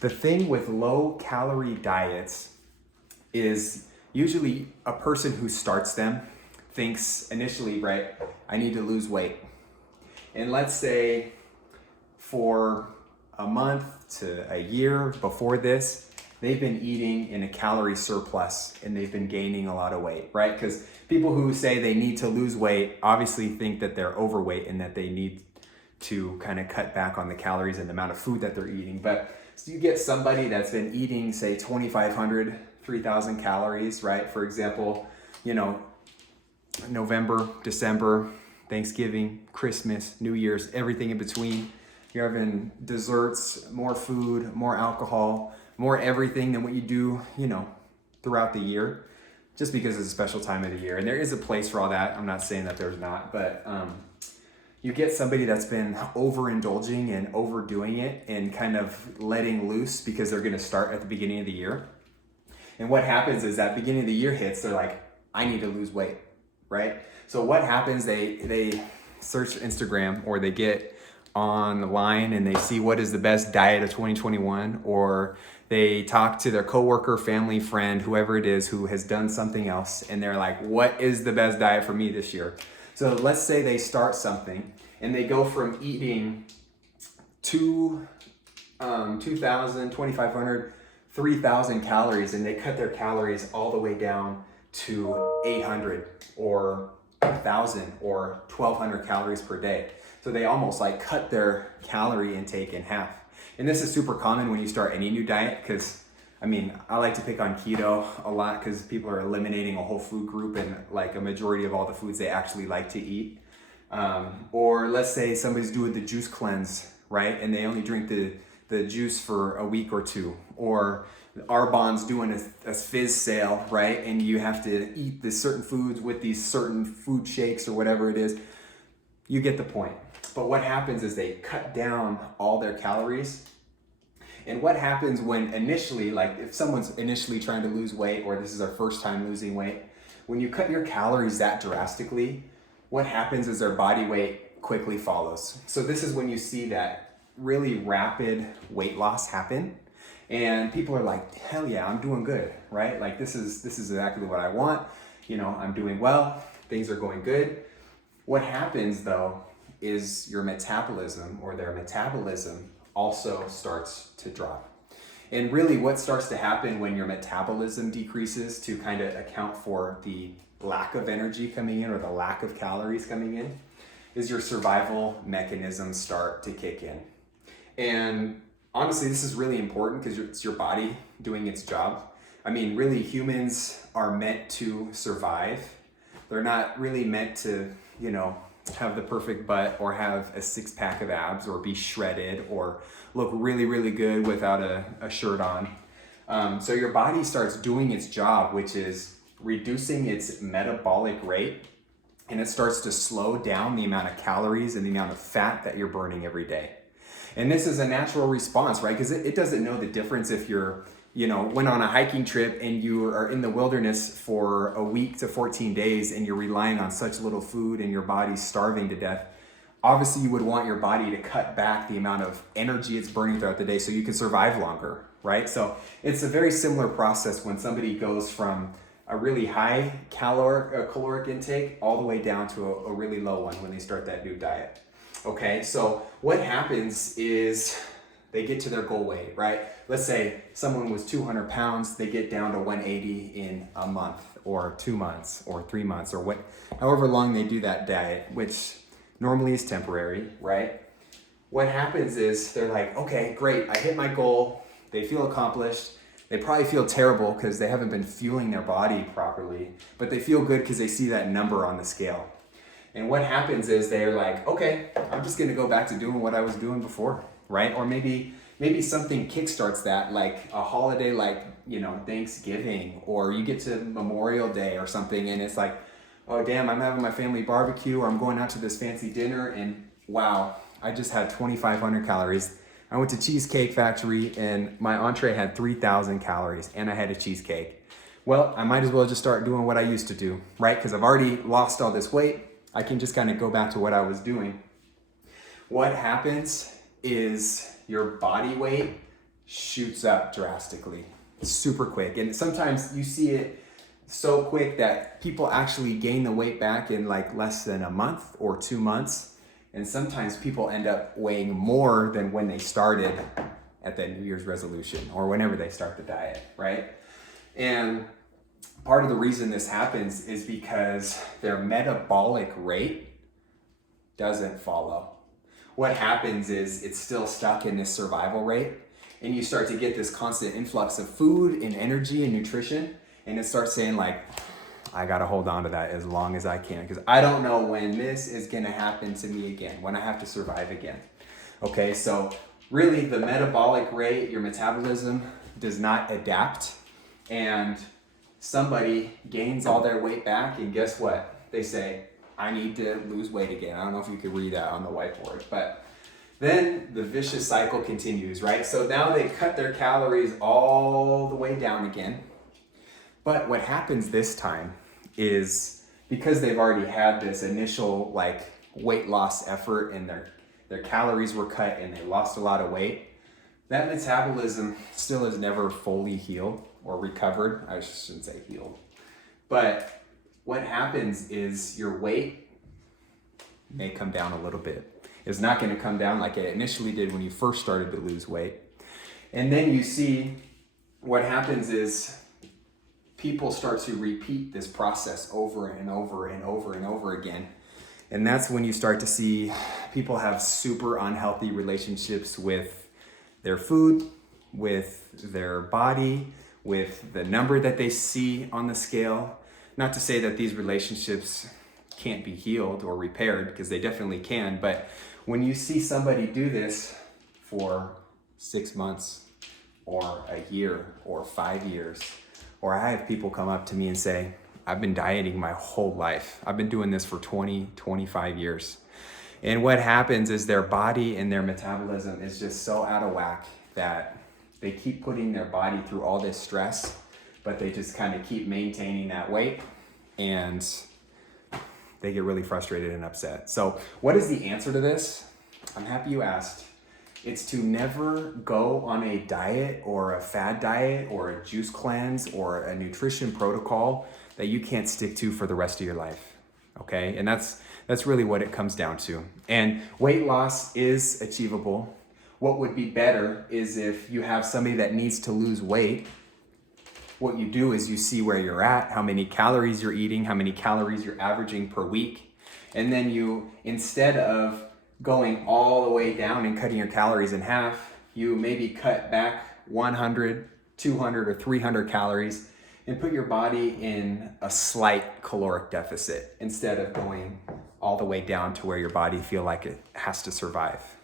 The thing with low calorie diets is usually a person who starts them thinks initially, right, I need to lose weight. And let's say for a month to a year before this, they've been eating in a calorie surplus and they've been gaining a lot of weight, right? Because people who say they need to lose weight obviously think that they're overweight and that they need to kind of cut back on the calories and the amount of food that they're eating. But so you get somebody that's been eating, say, 2,500, 3,000 calories, right? For example, November, December, Thanksgiving, Christmas, New Year's, everything in between. You're having desserts, more food, more alcohol, more everything than what you do, throughout the year, just because it's a special time of the year. And there is a place for all that. I'm not saying that there's not, but you get somebody that's been overindulging and overdoing it and kind of letting loose because they're going to start at the beginning of the year. And what happens is that beginning of the year hits, they're like, I need to lose weight, right? So what happens, they search Instagram or they get online and they see what is the best diet of 2021, or they talk to their coworker, family, friend, whoever it is who has done something else, and they're like, what is the best diet for me this year? So let's say they start something and they go from eating 2,000, 2,500, 3,000 calories, and they cut their calories all the way down to 800 or 1,000 or 1,200 calories per day. So they almost like cut their calorie intake in half. And this is super common when you start any new diet, because I like to pick on keto a lot because people are eliminating a whole food group and like a majority of all the foods they actually like to eat. Or let's say somebody's doing the juice cleanse, right? And they only drink the juice for a week or two. Or Arbonne's doing a fizz sale, right? And you have to eat this certain foods with these certain food shakes or whatever it is. You get the point. But what happens is they cut down all their calories. And what happens when initially, like if someone's initially trying to lose weight, or this is their first time losing weight, when you cut your calories that drastically, what happens is their body weight quickly follows. So this is when you see that really rapid weight loss happen. And people are like, hell yeah, I'm doing good, right? Like this is exactly what I want. I'm doing well, things are going good. What happens though is your metabolism, or their metabolism, also starts to drop. And really what starts to happen when your metabolism decreases to kind of account for the lack of energy coming in or the lack of calories coming in is your survival mechanisms start to kick in. And honestly, this is really important because it's your body doing its job. Really humans are meant to survive. They're not really meant to, have the perfect butt or have a 6-pack of abs or be shredded or look really, really good without a shirt on. So your body starts doing its job, which is reducing its metabolic rate, and it starts to slow down the amount of calories and the amount of fat that you're burning every day. And this is a natural response, right? Because it doesn't know the difference if you're went on a hiking trip and you are in the wilderness for a week to 14 days and you're relying on such little food and your body's starving to death. Obviously, you would want your body to cut back the amount of energy it's burning throughout the day so you can survive longer, right? So it's a very similar process when somebody goes from a really high caloric intake all the way down to a really low one when they start that new diet. Okay, so what happens is they get to their goal weight, right? Let's say someone was 200 pounds, they get down to 180 in a month or 2 months or 3 months or however long they do that diet, which normally is temporary, right? What happens is they're like, okay, great, I hit my goal. They feel accomplished. They probably feel terrible because they haven't been fueling their body properly, but they feel good because they see that number on the scale. And what happens is they're like, okay, I'm just gonna go back to doing what I was doing before, right? Or maybe something kickstarts that, like a holiday like, Thanksgiving, or you get to Memorial Day or something and it's like, oh damn, I'm having my family barbecue or I'm going out to this fancy dinner and wow, I just had 2,500 calories. I went to Cheesecake Factory and my entree had 3,000 calories and I had a cheesecake. Well, I might as well just start doing what I used to do, right? Because I've already lost all this weight. I can just kind of go back to what I was doing. What happens is your body weight shoots up drastically, super quick. And sometimes you see it so quick that people actually gain the weight back in like less than a month or 2 months. And sometimes people end up weighing more than when they started at that New Year's resolution or whenever they start the diet, right? And part of the reason this happens is because their metabolic rate doesn't follow. What happens is it's still stuck in this survival rate, and you start to get this constant influx of food and energy and nutrition, and it starts saying like, I gotta hold on to that as long as I can, because I don't know when this is gonna happen to me again, when I have to survive again. Okay, so really the metabolic rate, your metabolism does not adapt, and somebody gains all their weight back, and guess what? They say, I need to lose weight again. I don't know if you could read that on the whiteboard, but then the vicious cycle continues, right? So now they cut their calories all the way down again. But what happens this time is because they've already had this initial like weight loss effort and their calories were cut and they lost a lot of weight, that metabolism still is never fully healed or recovered. I shouldn't say healed. But what happens is your weight may come down a little bit. It's not going to come down like it initially did when you first started to lose weight. And then you see what happens is people start to repeat this process over and over and over and over again. And that's when you start to see people have super unhealthy relationships with their food, with their body, with the number that they see on the scale. Not to say that these relationships can't be healed or repaired, because they definitely can, but when you see somebody do this for 6 months or a year or 5 years, or I have people come up to me and say, I've been dieting my whole life. I've been doing this for 20, 25 years. And what happens is their body and their metabolism is just so out of whack that they keep putting their body through all this stress, but they just kind of keep maintaining that weight, and they get really frustrated and upset. So what is the answer to this? I'm happy you asked. It's to never go on a diet or a fad diet or a juice cleanse or a nutrition protocol that you can't stick to for the rest of your life, okay? And that's really what it comes down to. And weight loss is achievable. What would be better is if you have somebody that needs to lose weight, what you do is you see where you're at, how many calories you're eating, how many calories you're averaging per week. And then you, instead of going all the way down and cutting your calories in half, you maybe cut back 100, 200, or 300 calories and put your body in a slight caloric deficit instead of going all the way down to where your body feel like it has to survive.